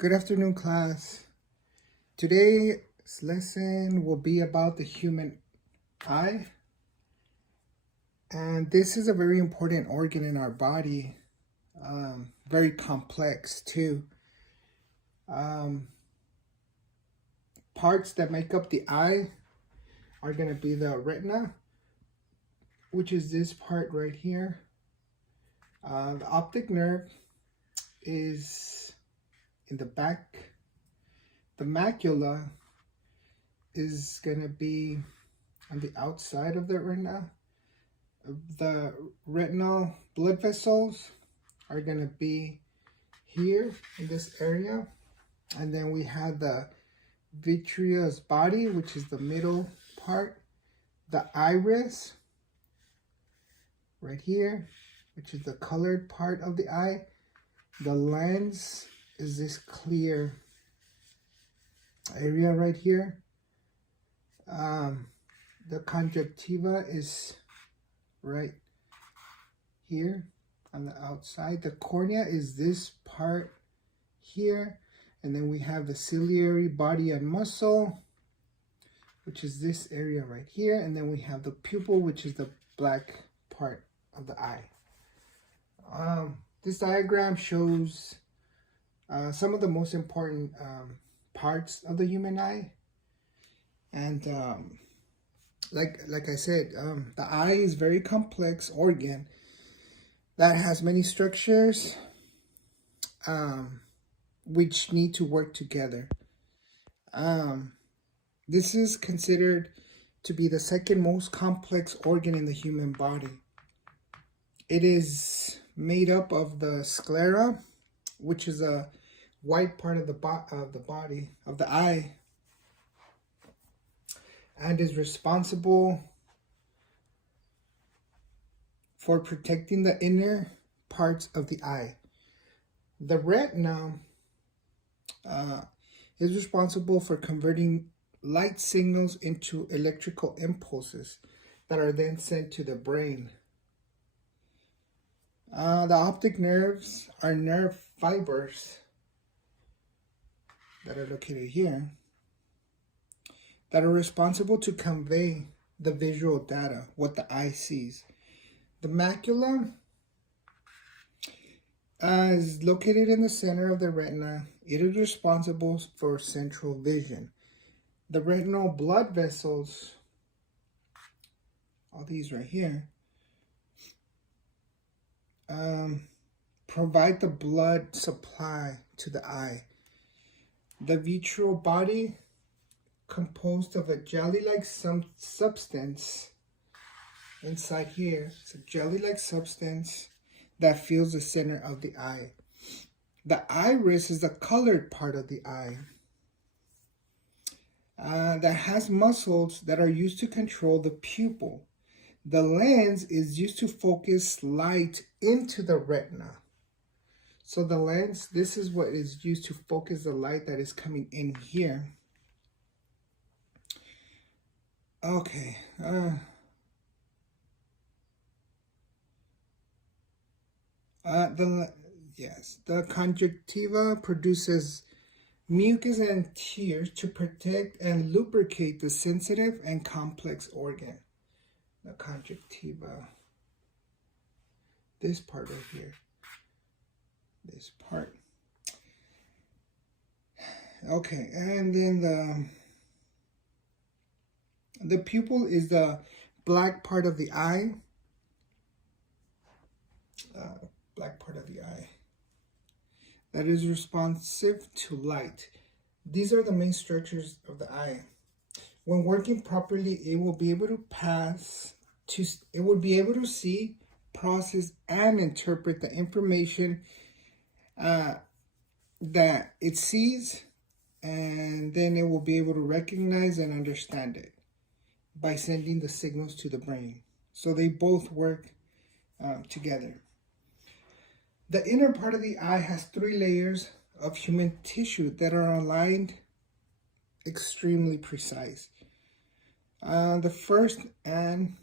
Good afternoon, class. Today's lesson will be about the human eye. And this is a very important organ in our body, very complex too. Parts that make up the eye are going to be the retina, which is this part right here. The optic nerve is in the back. The macula is going to be on the outside of the retina. The retinal blood vessels are going to be here in this area. And then we have the vitreous body, which is the middle part. The iris right here, which is the colored part of the eye. The lens is this clear area right here. The conjunctiva is right here on the outside. The cornea is this part here. And then we have the ciliary body and muscle, which is this area right here. And then we have the pupil, which is the black part of the eye. This diagram shows some of the most important parts of the human eye. And like I said, the eye is a very complex organ that has many structures which need to work together. This is considered to be the second most complex organ in the human body. It is made up of the sclera, which is a white part of the body of the eye, and is responsible for protecting the inner parts of the eye. The retina is responsible for converting light signals into electrical impulses that are then sent to the brain. The optic nerves are nerve fibers that are located here that are responsible to convey the visual data, what the eye sees. The macula is located in the center of the retina. It is responsible for central vision. The retinal blood vessels, all these right here, provide the blood supply to the eye. The vitreal body, composed of a jelly-like substance inside here. It's a jelly-like substance that fills the center of the eye. The iris is the colored part of the eye that has muscles that are used to control the pupil. The lens is used to focus light into the retina. So the lens, this is what is used to focus the light that is coming in here. Okay. The conjunctiva produces mucus and tears to protect and lubricate the sensitive and complex organ. The conjunctiva, this part right here, this part. Okay, and then the pupil is the black part of the eye. That is responsive to light. These are the main structures of the eye. When working properly, it will be able to see, process, and interpret the information that it sees, and then it will be able to recognize and understand it by sending the signals to the brain. So they both work together. The inner part of the eye has 3 layers of human tissue that are aligned extremely precise. The first and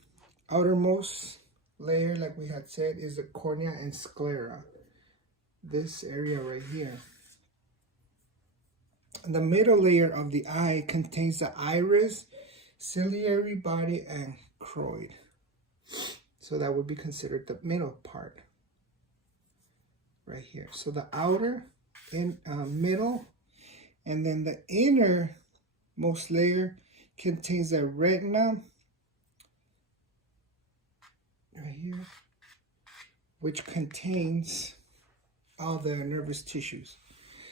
outermost layer, like we had said, is the cornea and sclera. This area right here. The middle layer of the eye contains the iris, ciliary body, and choroid. So that would be considered the middle part right here. So the outer and middle, and then the innermost layer contains the retina right here, which contains all the nervous tissues.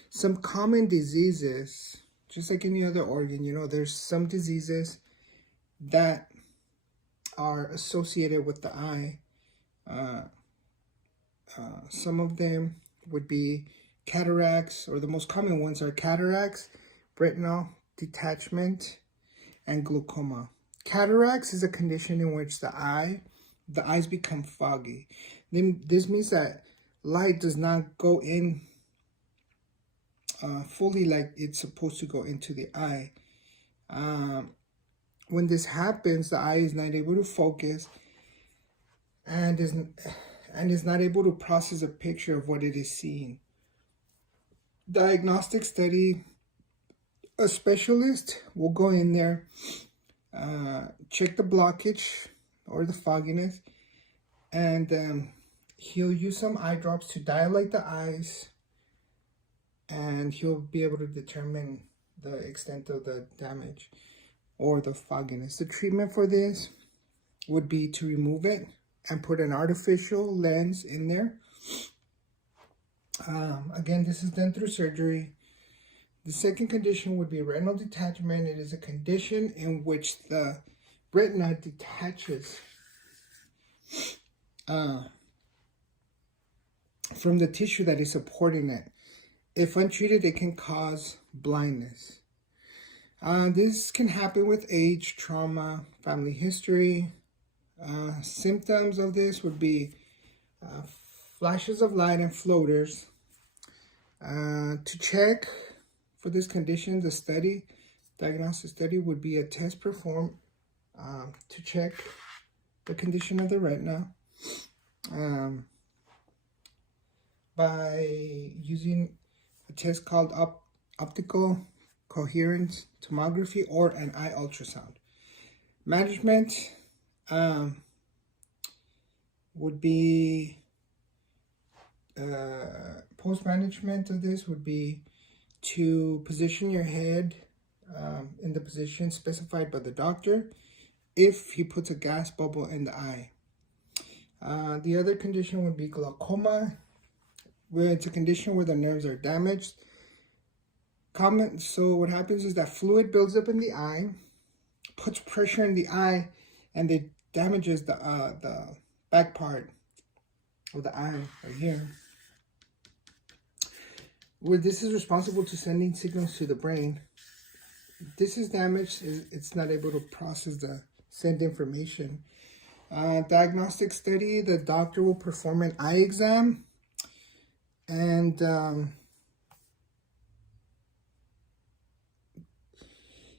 Some common diseases, just like any other organ, you know, there's some diseases that are associated with the eye. Some of them would be cataracts, or the most common ones are cataracts, retinal detachment, and glaucoma. Cataracts is a condition in which the eyes become foggy. This means that light does not go in fully like it's supposed to go into the eye. When this happens, the eye is not able to focus and is not able to process a picture of what it is seeing. Diagnostic study, a specialist will go in there, check the blockage or the fogginess, and he'll use some eye drops to dilate the eyes, and he'll be able to determine the extent of the damage or the fogginess. The treatment for this would be to remove it and put an artificial lens in there. Again, this is done through surgery. The second condition would be retinal detachment. It is a condition in which the retina detaches from the tissue that is supporting it. If untreated, it can cause blindness. This can happen with age, trauma, family history. Symptoms of this would be flashes of light and floaters. To check for this condition, the diagnostic study would be a test performed to check the condition of the retina by using a test called optical coherence tomography or an eye ultrasound. Management would be post-management of this would be to position your head in the position specified by the doctor if he puts a gas bubble in the eye. The other condition would be glaucoma, where it's a condition where the nerves are damaged. So what happens is that fluid builds up in the eye, puts pressure in the eye, and it damages the back part of the eye right here, where this is responsible to sending signals to the brain. This is damaged. It's not able to process the send information. Diagnostic study, the doctor will perform an eye exam, and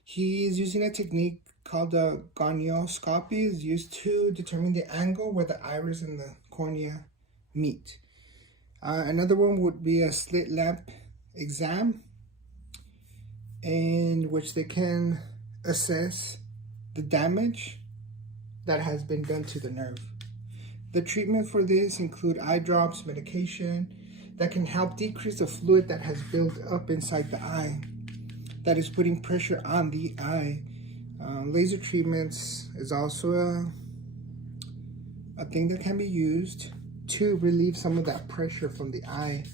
he's using a technique called the gonioscopy. Is used to determine the angle where the iris and the cornea meet. Another one would be a slit lamp exam, in which they can assess the damage that has been done to the nerve. The treatment for this include eye drops, medication that can help decrease the fluid that has built up inside the eye that is putting pressure on the eye. Laser treatments is also a thing that can be used to relieve some of that pressure from the eye.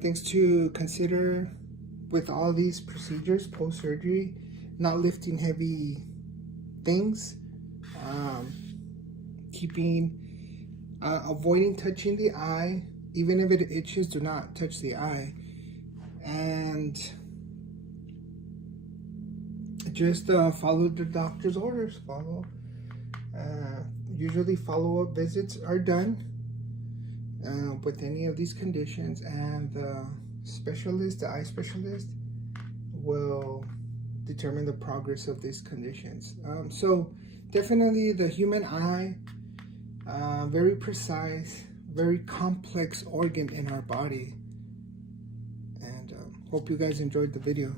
Things to consider with all these procedures post-surgery: not lifting heavy things, avoiding touching the eye. Even if it itches, do not touch the eye. And just follow the doctor's orders. Usually follow-up visits are done with any of these conditions, and the eye specialist, will determine the progress of these conditions. So definitely the human eye, very precise, very complex organ in our body. And hope you guys enjoyed the video.